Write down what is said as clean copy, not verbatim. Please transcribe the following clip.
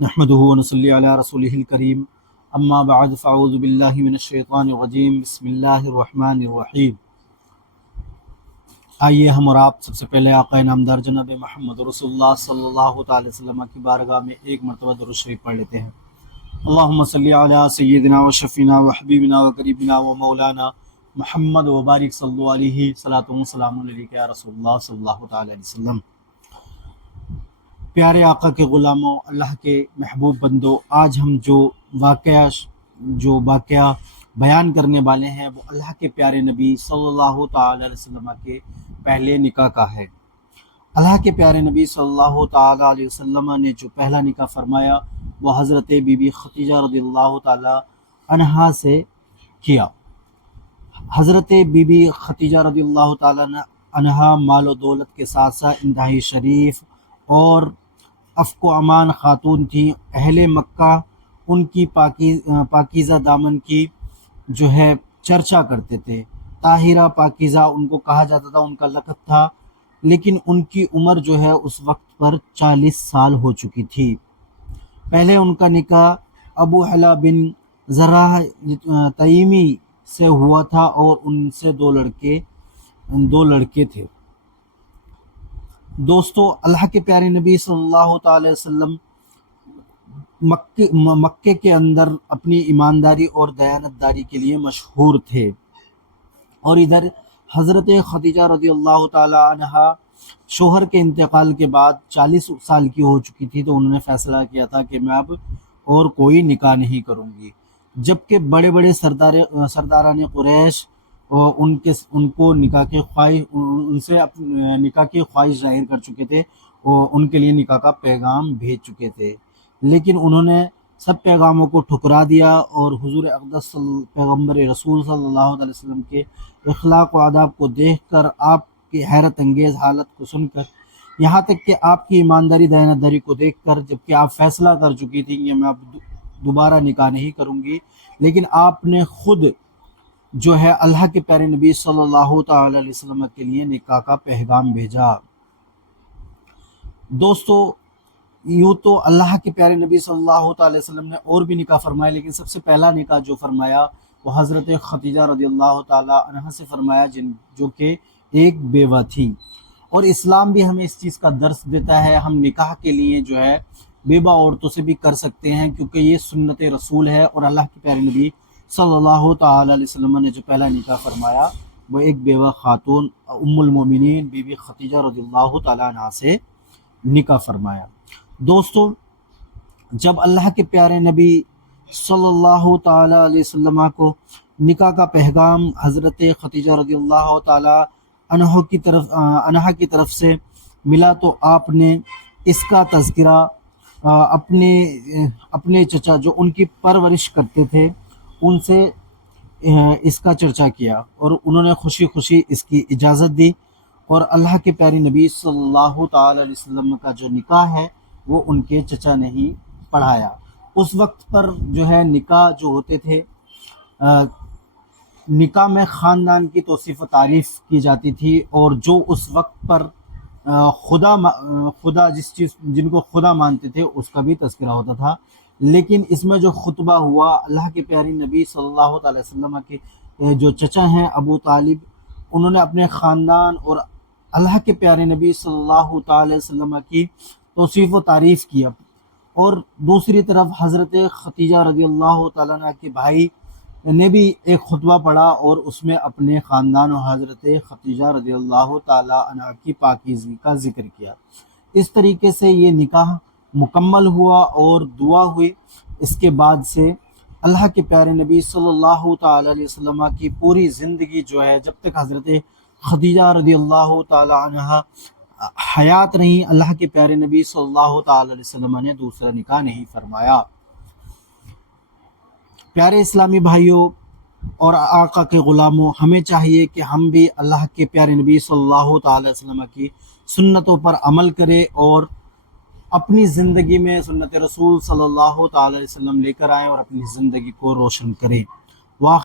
نحمدہ ونصلی علی رسولہ الکریم اما بعد فاعوذ باللہ من الشیطان الرجیم بسم اللہ الرحمن الرحیم۔ آئیے ہم اور آپ سب سے پہلے آقا نامدار جناب محمد رسول اللہ صلی اللہ تعالی وسلم کی بارگاہ میں ایک مرتبہ درود شریف پڑھ لیتے ہیں۔ اللہم صلی علی سیدنا و شفینا و حبیبنا و قریبنا و مولانا محمد و بارک صلی اللہ علیہ صلاۃ و سلام علیک یا رسول اللہ صلی اللہ تعالی علیہ وسلم۔ پیارے آقا کے غلاموں، اللہ کے محبوب بندوں، آج ہم جو واقعہ بیان کرنے والے ہیں وہ اللہ کے پیارے نبی صلی اللہ تعالی علیہ وسلم کے پہلے نکاح کا ہے۔ اللہ کے پیارے نبی صلی اللہ تعالی علیہ وسلم نے جو پہلا نکاح فرمایا وہ حضرت بی بی خدیجہ رضی اللہ تعالی عنہا سے کیا۔ حضرت بی بی خدیجہ رضی اللہ تعالی عنہا مال و دولت کے ساتھ ساتھ انتہائی شریف اور عفو و امان خاتون تھیں۔ اہل مکہ ان کی پاکیزہ دامن کی جو ہے چرچا کرتے تھے۔ طاہرہ پاکیزہ ان کو کہا جاتا تھا، ان کا لقب تھا، لیکن ان کی عمر جو ہے اس وقت پر 40 سال ہو چکی تھی۔ پہلے ان کا نکاح ابو حلا بن زرہ تیمی سے ہوا تھا اور ان سے دو لڑکے تھے۔ دوستو، اللہ کے پیارے نبی صلی اللہ تعالی وسلم مکے کے اندر اپنی ایمانداری اور دیانتداری کے لیے مشہور تھے، اور ادھر حضرت خدیجہ رضی اللہ تعالی عنہا شوہر کے انتقال کے بعد 40 سال کی ہو چکی تھی، تو انہوں نے فیصلہ کیا تھا کہ میں اب اور کوئی نکاح نہیں کروں گی، جبکہ بڑے بڑے سرداران قریش ان کو نکاح کی خواہش ظاہر کر چکے تھے، ان کے لیے نکاح کا پیغام بھیج چکے تھے، لیکن انہوں نے سب پیغاموں کو ٹھکرا دیا اور حضور اقدس پیغمبر رسول صلی اللہ علیہ وسلم کے اخلاق و آداب کو دیکھ کر، آپ کی حیرت انگیز حالت کو سن کر، یہاں تک کہ آپ کی ایمانداری دیانتداری کو دیکھ کر، جبکہ آپ فیصلہ کر چکی تھی کہ میں اب دوبارہ نکاح نہیں کروں گی، لیکن آپ نے خود جو ہے اللہ کے پیارے نبی صلی اللہ تعالی علیہ وسلم کے لیے نکاح کا پیغام بھیجا۔ دوستو، یوں تو اللہ کے پیارے نبی صلی اللہ تعالی وسلم نے اور بھی نکاح فرمایا، لیکن سب سے پہلا نکاح جو فرمایا وہ حضرت خدیجہ رضی اللہ تعالی عنہا سے فرمایا، جو کہ ایک بیوہ تھی، اور اسلام بھی ہمیں اس چیز کا درس دیتا ہے۔ ہم نکاح کے لیے جو ہے بیوہ عورتوں سے بھی کر سکتے ہیں، کیونکہ یہ سنت رسول ہے، اور اللہ کے پیارے نبی صلی اللہ تعالی علیہ وسلم نے جو پہلا نکاح فرمایا وہ ایک بیوہ خاتون ام المومنین بی بی خدیجہ رضی اللہ تعالی عنہا سے نکاح فرمایا۔ دوستو، جب اللہ کے پیارے نبی صلی اللہ تعالی علیہ وسلم کو نکاح کا پیغام حضرت خدیجہ رضی اللہ تعالی عنہا کی طرف سے ملا، تو آپ نے اس کا تذکرہ اپنے چچا جو ان کی پرورش کرتے تھے ان سے اس کا چرچا کیا، اور انہوں نے خوشی خوشی اس کی اجازت دی، اور اللہ کے پیارے نبی صلی اللہ تعالی علیہ وسلم کا جو نکاح ہے وہ ان کے چچا نے ہی پڑھایا۔ اس وقت پر جو ہے نکاح جو ہوتے تھے، نکاح میں خاندان کی توصیف و تعریف کی جاتی تھی، اور جو اس وقت پر خدا جن کو خدا مانتے تھے اس کا بھی تذکرہ ہوتا تھا، لیکن اس میں جو خطبہ ہوا اللہ کے پیارے نبی صلی اللہ تعالی وسلم کے جو چچا ہیں ابو طالب، انہوں نے اپنے خاندان اور اللہ کے پیارے نبی صلی اللہ تعالی وسلم کی توصیف و تعریف کیا، اور دوسری طرف حضرت خدیجہ رضی اللہ تعالیٰ عنہ کے بھائی نے بھی ایک خطبہ پڑھا، اور اس میں اپنے خاندان اور حضرت خدیجہ رضی اللہ تعالیٰ عنہ کی پاکیزگی کا ذکر کیا۔ اس طریقے سے یہ نکاح مکمل ہوا اور دعا ہوئی۔ اس کے بعد سے اللہ کے پیارے نبی صلی اللہ تعالی علیہ وسلم کی پوری زندگی جو ہے، جب تک حضرت خدیجہ رضی اللہ تعالی عنہا حیات رہیں، اللہ کے پیارے نبی صلی اللہ تعالی علیہ وسلم نے دوسرا نکاح نہیں فرمایا۔ پیارے اسلامی بھائیوں اور آقا کے غلاموں، ہمیں چاہیے کہ ہم بھی اللہ کے پیارے نبی صلی اللہ تعالی وسلم کی سنتوں پر عمل کریں، اور اپنی زندگی میں سنت رسول صلی اللہ تعالی وسلم لے کر آئیں، اور اپنی زندگی کو روشن کریں۔